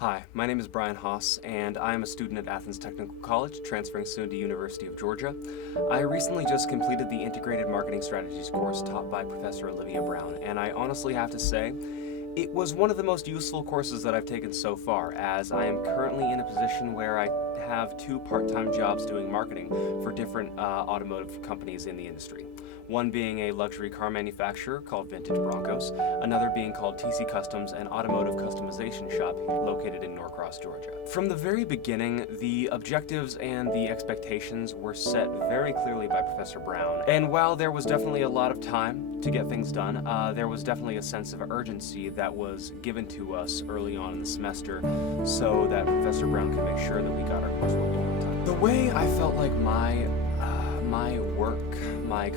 Hi, my name is Brian Haas, and I am a student at Athens Technical College, transferring soon to University of Georgia. I recently just completed the Integrated Marketing Strategies course taught by Professor Olivia Brown, and I honestly have to say, it was one of the most useful courses that I've taken so far, as I am currently in a position where I have 2 part-time jobs doing marketing for different automotive companies in the industry. One being a luxury car manufacturer called Vintage Broncos, another being called TC Customs, an automotive customization shop located in Norcross, Georgia. From the very beginning, the objectives and the expectations were set very clearly by Professor Brown. And while there was definitely a lot of time to get things done, there was definitely a sense of urgency that was given to us early on in the semester so that Professor Brown could make sure that we got our coursework done on time. The way I felt like my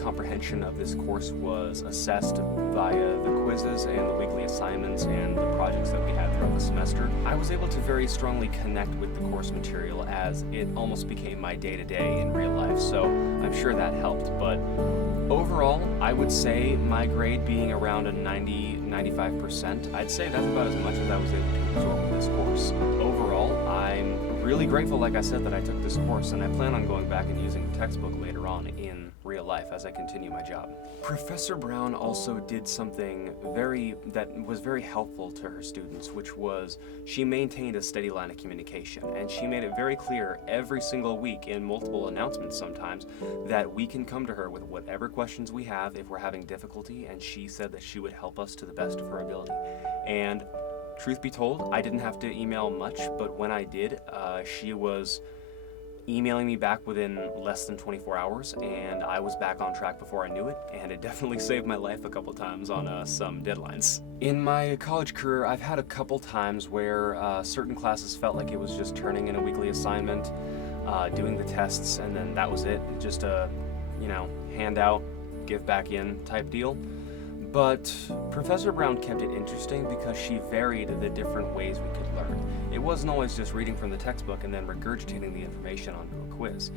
comprehension of this course was assessed via the quizzes and the weekly assignments and the projects that we had throughout the semester, I was able to very strongly connect with the course material as it almost became my day-to-day in real life, so I'm sure that helped. But overall, I would say my grade being around a 90-95%, I'd say that's about as much as I was able to absorb with this course. Overall, I'm really grateful, like I said, that I took this course, and I plan on going back and using the textbook later on in real life as I continue my job. Professor Brown also did something that was very helpful to her students, which was she maintained a steady line of communication, and she made it very clear every single week in multiple announcements sometimes that we can come to her with whatever questions we have if we're having difficulty, and she said that she would help us to the best of her ability. And truth be told, I didn't have to email much, but when I did, she was emailing me back within less than 24 hours, and I was back on track before I knew it, and it definitely saved my life a couple times on some deadlines. In my college career, I've had a couple times where certain classes felt like it was just turning in a weekly assignment, doing the tests, and then that was it. Just a, handout, give back in type deal. But Professor Brown kept it interesting because she varied the different ways we could learn. It wasn't always just reading from the textbook and then regurgitating the information onto a quiz.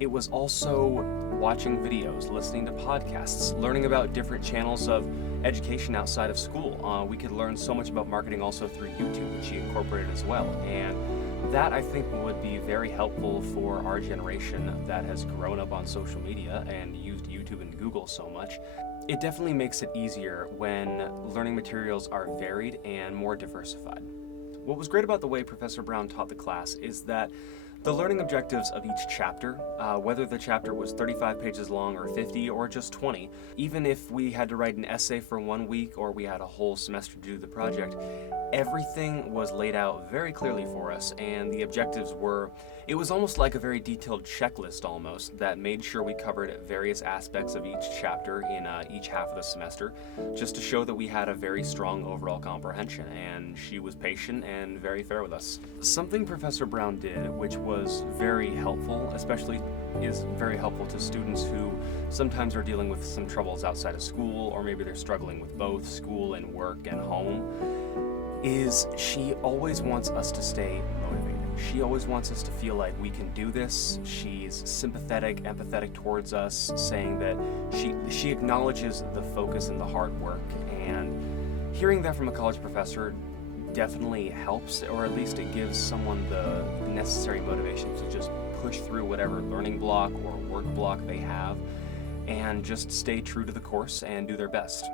It was also watching videos, listening to podcasts, learning about different channels of education outside of school. We could learn so much about marketing also through YouTube, which she incorporated as well. And that, I think, would be very helpful for our generation that has grown up on social media and used YouTube and Google so much. It definitely makes it easier when learning materials are varied and more diversified. What was great about the way Professor Brown taught the class is that the learning objectives of each chapter, whether the chapter was 35 pages long or 50 or just 20, even if we had to write an essay for 1 week or we had a whole semester to do the project, everything was laid out very clearly for us, and the objectives it was almost like a very detailed checklist almost that made sure we covered various aspects of each chapter in each half of the semester, just to show that we had a very strong overall comprehension, and she was patient and very fair with us. Something Professor Brown did, which was very helpful, especially is very helpful to students who sometimes are dealing with some troubles outside of school, or maybe they're struggling with both school and work and home, is she always wants us to stay motivated. She always wants us to feel like we can do this. She's sympathetic, empathetic towards us, saying that she acknowledges the focus and the hard work, and hearing that from a college professor definitely helps, or at least it gives someone the necessary motivation to just push through whatever learning block or work block they have and just stay true to the course and do their best.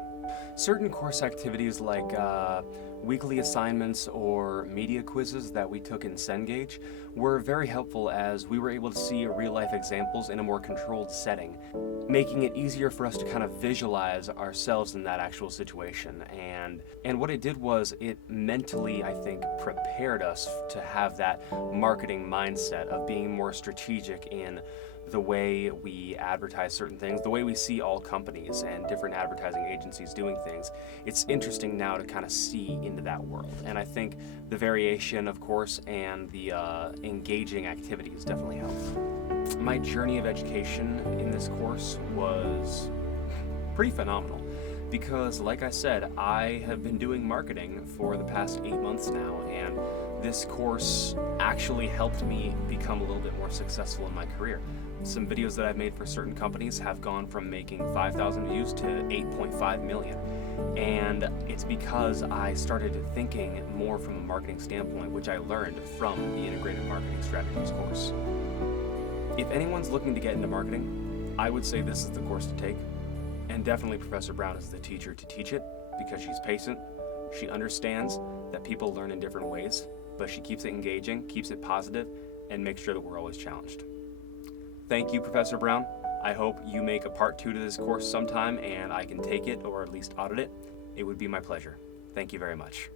Certain course activities like weekly assignments or media quizzes that we took in Cengage were very helpful, as we were able to see real-life examples in a more controlled setting, making it easier for us to kind of visualize ourselves in that actual situation. And what it did was it mentally, I think, prepared us to have that marketing mindset of being more strategic in the way we advertise certain things, the way we see all companies and different advertising agencies doing things. It's interesting now to kind of see into that world. And I think the variation, of course, and the engaging activities definitely helped. My journey of education in this course was pretty phenomenal, because, like I said, I have been doing marketing for the past 8 months now, and this course actually helped me become a little bit more successful in my career. Some videos that I've made for certain companies have gone from making 5,000 views to 8.5 million. And it's because I started thinking more from a marketing standpoint, which I learned from the Integrated Marketing Strategies course. If anyone's looking to get into marketing, I would say this is the course to take. And definitely Professor Brown is the teacher to teach it, because she's patient, she understands that people learn in different ways, but she keeps it engaging, keeps it positive, and makes sure that we're always challenged. Thank you, Professor Brown. I hope you make a part 2 to this course sometime and I can take it or at least audit it. It would be my pleasure. Thank you very much.